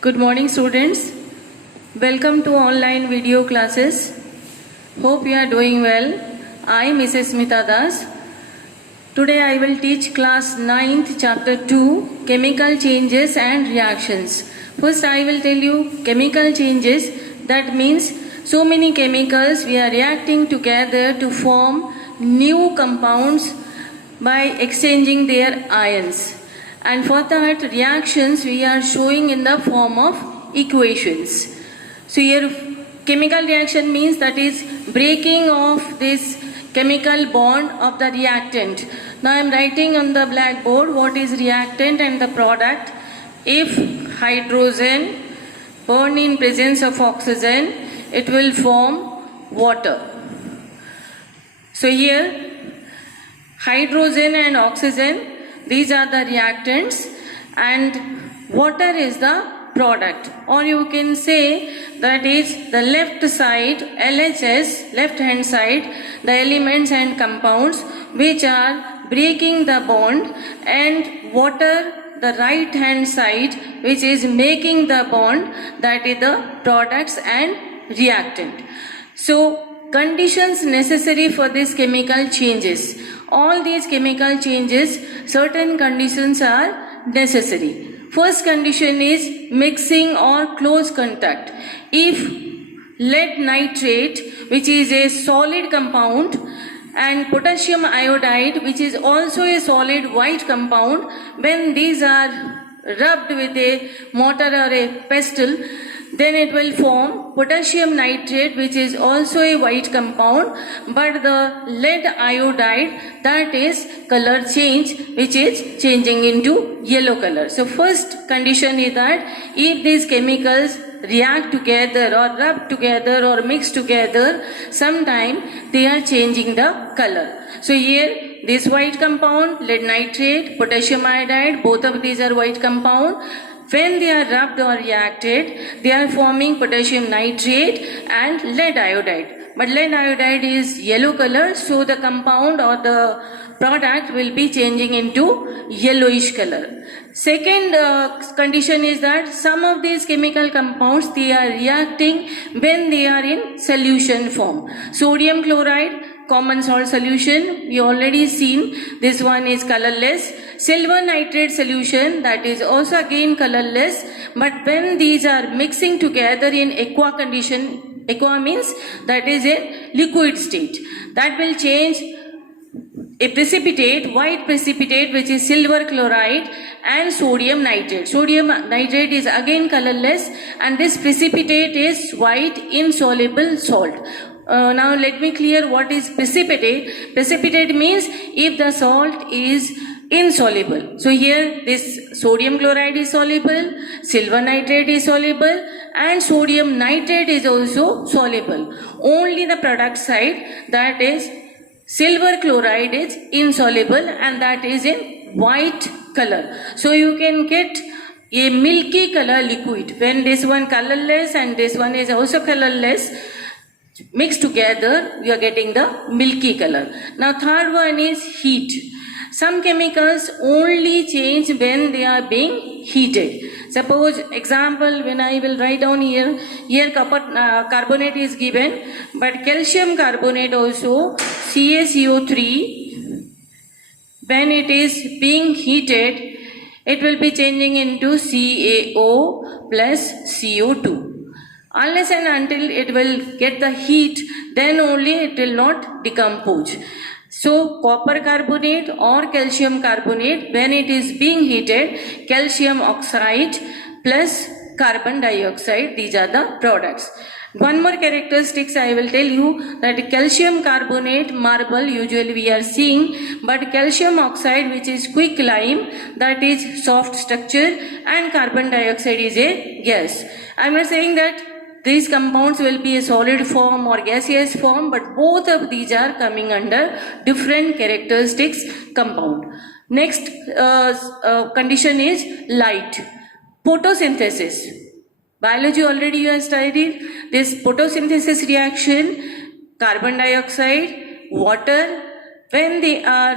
Good morning, students. Welcome to online video classes. Hope you are doing well. I am Mrs. Smita Das. Today I will teach class 9th chapter 2 chemical changes and reactions. First I will tell you chemical changes. That means so many chemicals we are reacting together to form new compounds by exchanging their ions. And for that reactions we are showing in the form of equations. So here chemical reaction means that is breaking of this chemical bond of the reactant. Now I am writing on the blackboard what is reactant and the product. If hydrogen burn in presence of oxygen, it will form water. So here hydrogen and oxygen, these are the reactants and water is the product, or you can say that is the left side, LHS, left hand side, the elements and compounds which are breaking the bond, and water, the right hand side, which is making the bond, that is the products and reactant. So conditions necessary for this chemical changes. All these chemical changes, certain conditions are necessary. First condition is mixing or close contact. If lead nitrate, which is a solid compound, and potassium iodide, which is also a solid white compound, when these are rubbed with a mortar or a pestle, then it will form potassium nitrate, which is also a white compound, but the lead iodide, that is color change, which is changing into yellow color. So first condition is that if these chemicals react together or rub together or mix together, sometime they are changing the color. So here this white compound, lead nitrate, potassium iodide, both of these are white compound. When they are rubbed or reacted, they are forming potassium nitrate and lead iodide. But lead iodide is yellow color, so the compound or the product will be changing into yellowish color. Second condition is that some of these chemical compounds, they are reacting when they are in solution form. Sodium chloride, common salt solution, we already seen, this one is colorless. Silver nitrate solution, that is also again colorless, but when these are mixing together in aqua condition, aqua means that is a liquid state, that will change a precipitate, white precipitate, which is silver chloride and sodium nitrate. Sodium nitrate is again colorless and this precipitate is white insoluble salt. Now let me clear what is precipitate. Precipitate means if the salt is insoluble. So here this sodium chloride is soluble, silver nitrate is soluble, and sodium nitrate is also soluble. Only the product side, that is silver chloride, is insoluble and that is in white color. So you can get a milky color liquid. When this one colorless and this one is also colorless, mixed together, we are getting the milky color. Now third one is heat. Some chemicals only change when they are being heated. Suppose example, when I will write down here carbonate is given, but calcium carbonate also, CaCO3, when it is being heated, it will be changing into CaO plus CO2. Unless and until it will get the heat, then only it will not decompose. So copper carbonate or calcium carbonate, when it is being heated, calcium oxide plus carbon dioxide, these are the products. One more characteristics I will tell you, that calcium carbonate, marble, usually we are seeing, but calcium oxide, which is quick lime, that is soft structure, and carbon dioxide is a gas. I am not saying that these compounds will be a solid form or gaseous form, but both of these are coming under different characteristics compound. Next condition is light. Photosynthesis. Biology already you have studied. This photosynthesis reaction, carbon dioxide, water, when they are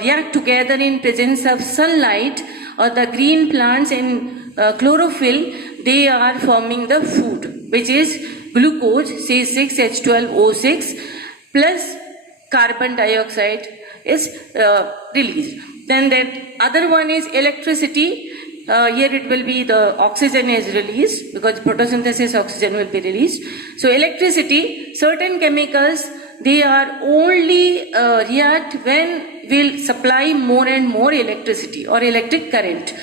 react together in presence of sunlight or the green plants in chlorophyll, they are forming the food, which is glucose C6H12O6 plus carbon dioxide is released. Then that other one is electricity. Here it will be the oxygen is released because photosynthesis oxygen will be released. So electricity, certain chemicals, they are only react when we'll supply more and more electricity or electric current.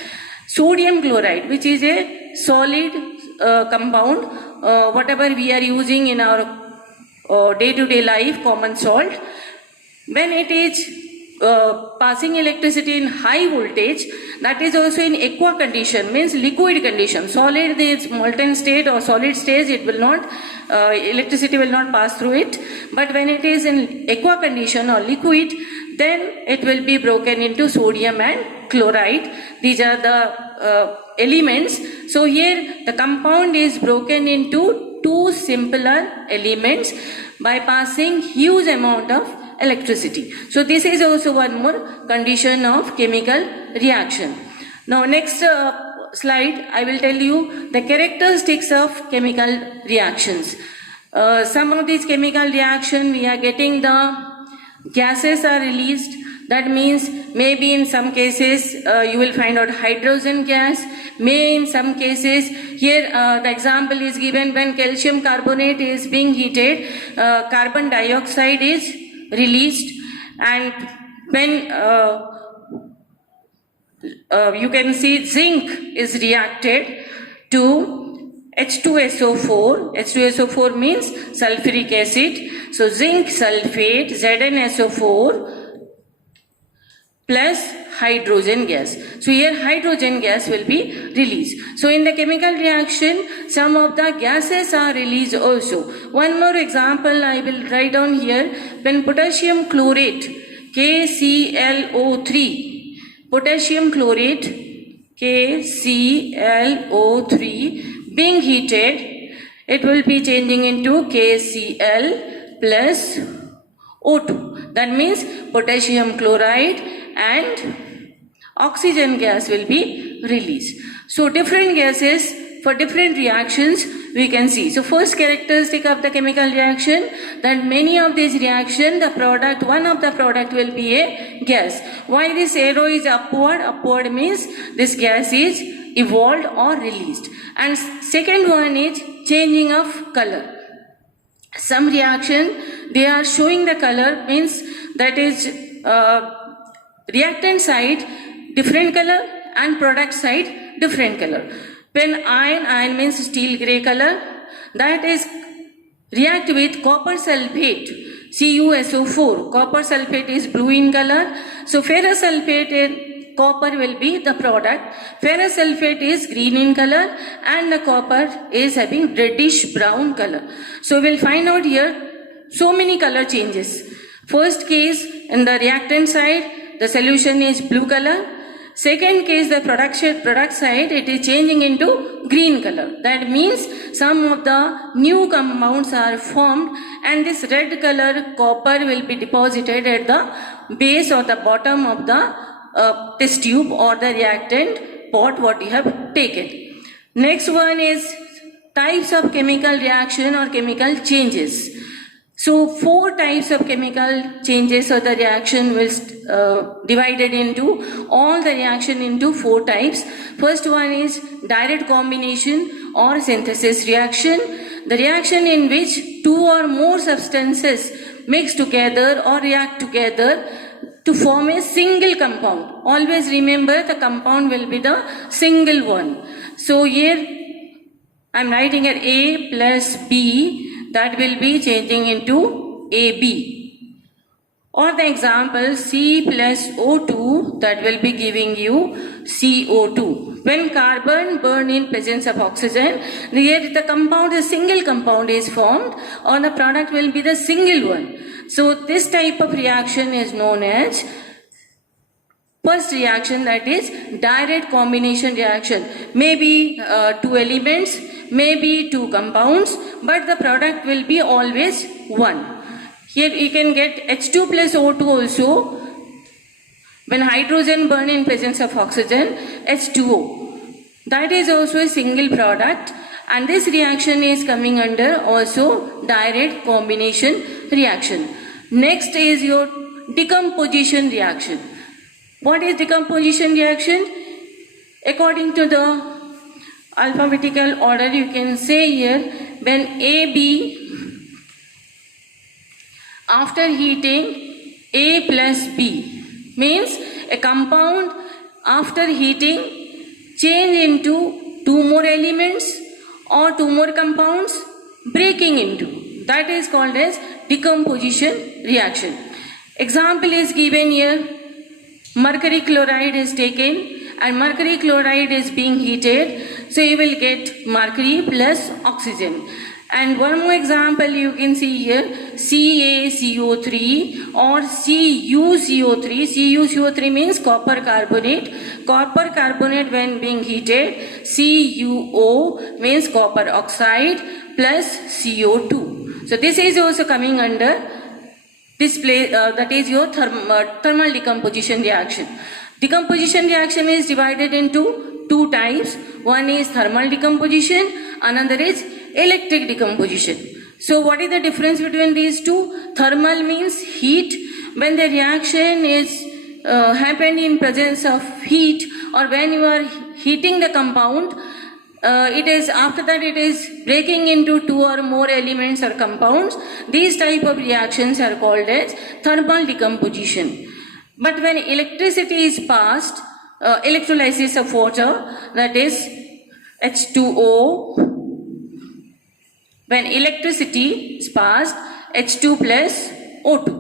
Sodium chloride, which is a solid compound, whatever we are using in our day-to-day life, common salt, when it is passing electricity in high voltage, that is also in aqua condition, means liquid condition. Solid is molten state or solid state, it will not, electricity will not pass through it. But when it is in aqua condition or liquid, then it will be broken into sodium and chloride. These are the elements. So here the compound is broken into two simpler elements by passing huge amount of electricity. So this is also one more condition of chemical reaction. Now next slide, I will tell you the characteristics of chemical reactions. Some of these chemical reaction we are getting the gases are released. That means maybe in some cases you will find out hydrogen gas. May in some cases, here the example is given when calcium carbonate is being heated, carbon dioxide is released, and when you can see zinc is reacted to H2SO4. H2SO4 means sulfuric acid. So zinc sulfate ZnSO4 plus hydrogen gas. So here hydrogen gas will be released. So in the chemical reaction, some of the gases are released also. One more example I will write down here. When potassium chlorate, KClO3, potassium chlorate, KClO3 being heated, it will be changing into KCl plus O2. That means potassium chloride and oxygen gas will be released. So different gases for different reactions we can see. So first characteristic of the chemical reaction, that many of these reactions, the product, one of the product will be a gas. Why this arrow is upward? Upward means this gas is evolved or released. And second one is changing of color. Some reaction, they are showing the color, means that is reactant side different color and product side different color. When iron means steel grey color, that is react with copper sulfate, CuSO4. Copper sulfate is blue in color. So ferrous sulfate and copper will be the product. Ferrous sulfate is green in color and the copper is having reddish brown color. So we'll find out here so many color changes. First case, in the reactant side, the solution is blue color. Second case, the product side, it is changing into green color. That means some of the new compounds are formed and this red color copper will be deposited at the base or the bottom of the test tube or the reactant pot what you have taken. Next one is types of chemical reaction or chemical changes. So 4 types of chemical changes or the reaction will divided into all the reaction into 4 types. First one is direct combination or synthesis reaction. The reaction in which 2 or more substances mix together or react together to form a single compound. Always remember the compound will be the single one. So here I am writing at A plus B. That will be changing into AB. Or the example C plus O2, that will be giving you CO2. When carbon burn in presence of oxygen, here the compound, a single compound is formed or the product will be the single one. So this type of reaction is known as first reaction, that is direct combination reaction. Maybe 2 elements, maybe 2 compounds, but the product will be always 1. Here you can get H2 plus O2 also. When hydrogen burn in presence of oxygen, H2O. That is also a single product, and this reaction is coming under also direct combination reaction. Next is your decomposition reaction. What is decomposition reaction? According to the alphabetical order, you can say here, when AB, after heating A plus B, means a compound after heating change into two more elements or two more compounds breaking into. That is called as decomposition reaction. Example is given here. Mercury chloride is taken and mercury chloride is being heated. So you will get mercury plus oxygen. And one more example you can see here, CaCO3 or CuCO3. CuCO3 means copper carbonate. Copper carbonate when being heated, CuO means copper oxide plus CO2. So this is also coming under display, that is your thermal decomposition reaction. Decomposition reaction is divided into two types. One is thermal decomposition, another is electric decomposition. So what is the difference between these two? Thermal means heat. When the reaction is happened in presence of heat, or when you are heating the compound, it is after that it is breaking into two or more elements or compounds. These type of reactions are called as thermal decomposition. But when electricity is passed, electrolysis of water, that is H2O, when electricity is passed, H2 plus O2.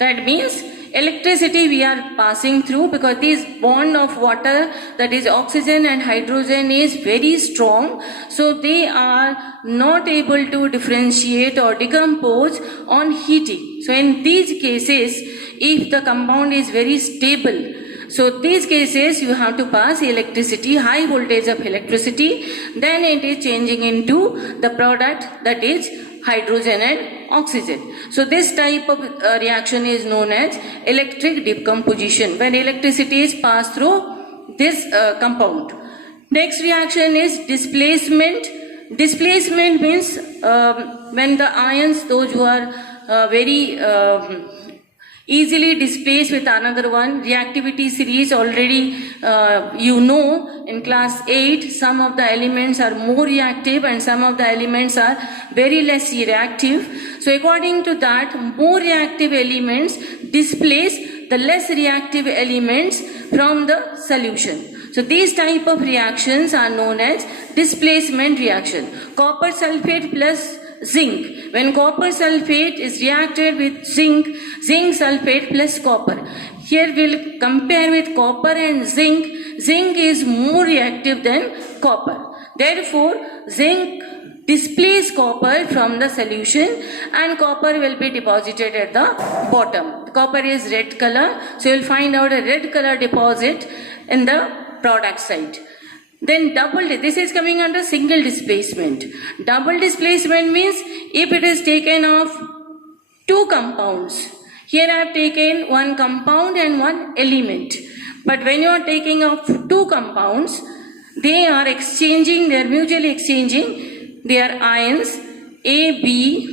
That means electricity we are passing through, because this bond of water, that is oxygen and hydrogen, is very strong. So they are not able to differentiate or decompose on heating. So in these cases, if the compound is very stable, so these cases you have to pass electricity, high voltage of electricity, then it is changing into the product, that is hydrogen and oxygen. So this type of reaction is known as electric decomposition, when electricity is passed through this compound. Next reaction is displacement. Displacement means when the ions, those who are very easily displaced with another one. Reactivity series already you know in class 8, some of the elements are more reactive and some of the elements are very less reactive. So according to that, more reactive elements displace the less reactive elements from the solution. So these type of reactions are known as displacement reaction. Copper sulfate plus zinc. When copper sulfate is reacted with zinc, zinc sulfate plus copper. Here we'll compare with copper and zinc. Zinc is more reactive than copper. Therefore, zinc displaces copper from the solution and copper will be deposited at the bottom. Copper is red color, so you'll find out a red color deposit in the product side. Then this is coming under single displacement. Double displacement means if it is taken of two compounds. Here I have taken one compound and one element. But when you are taking of two compounds, they are exchanging, they are mutually exchanging their ions AB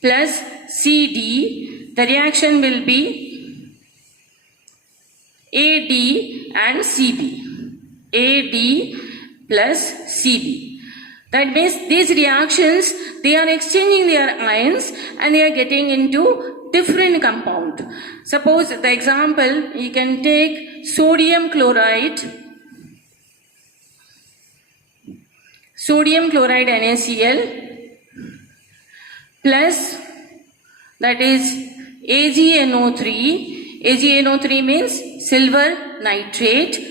plus CD. The reaction will be AD and CB. AD plus CB. That means these reactions, they are exchanging their ions and they are getting into different compound. Suppose the example, you can take sodium chloride NaCl plus, that is AgNO3. AgNO3 means silver nitrate.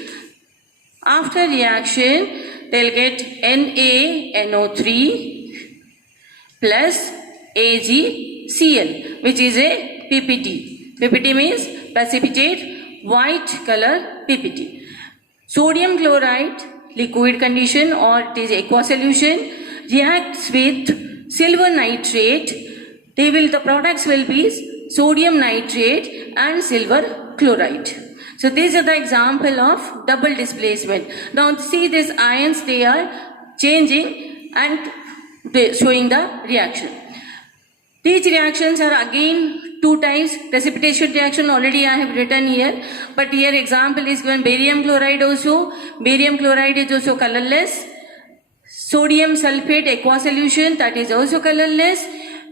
After reaction, they'll get NaNO3 plus AgCl, which is a PPT. PPT means precipitate white color PPT. Sodium chloride, liquid condition or it is aqueous solution, reacts with silver nitrate. The products will be sodium nitrate and silver chloride. So these are the example of double displacement. Now see these ions, they are changing and they showing the reaction. These reactions are again two types. Precipitation reaction already I have written here, but here example is given barium chloride also. Barium chloride is also colorless. Sodium sulfate aqua solution, that is also colorless.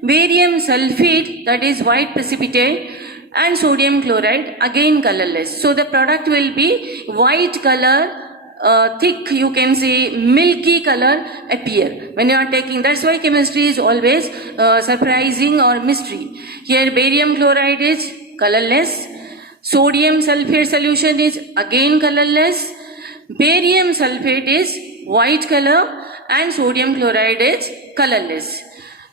Barium sulfate, that is white precipitate, and sodium chloride again colorless. So the product will be white color, thick, you can say milky color appear when you are taking. That's why chemistry is always surprising or mystery. Here barium chloride is colorless. Sodium sulfate solution is again colorless. Barium sulfate is white color and sodium chloride is colorless.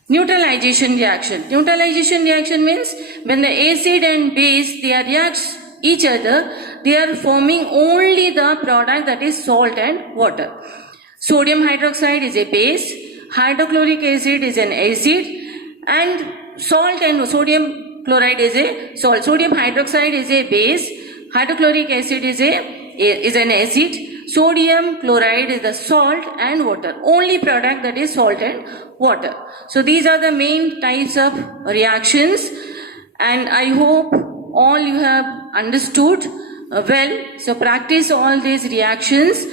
Neutralization reaction. Neutralization reaction means when the acid and base, they react each other, they are forming only the product, that is salt and water. Sodium hydroxide is a base, hydrochloric acid is an acid, and salt and sodium chloride is a salt. Sodium hydroxide is a base, hydrochloric acid is an acid, sodium chloride is the salt and water. Only product, that is salt and water. So these are the main types of reactions, and I hope all you have understood well. So practice all these reactions.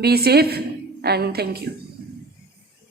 Be safe and thank you.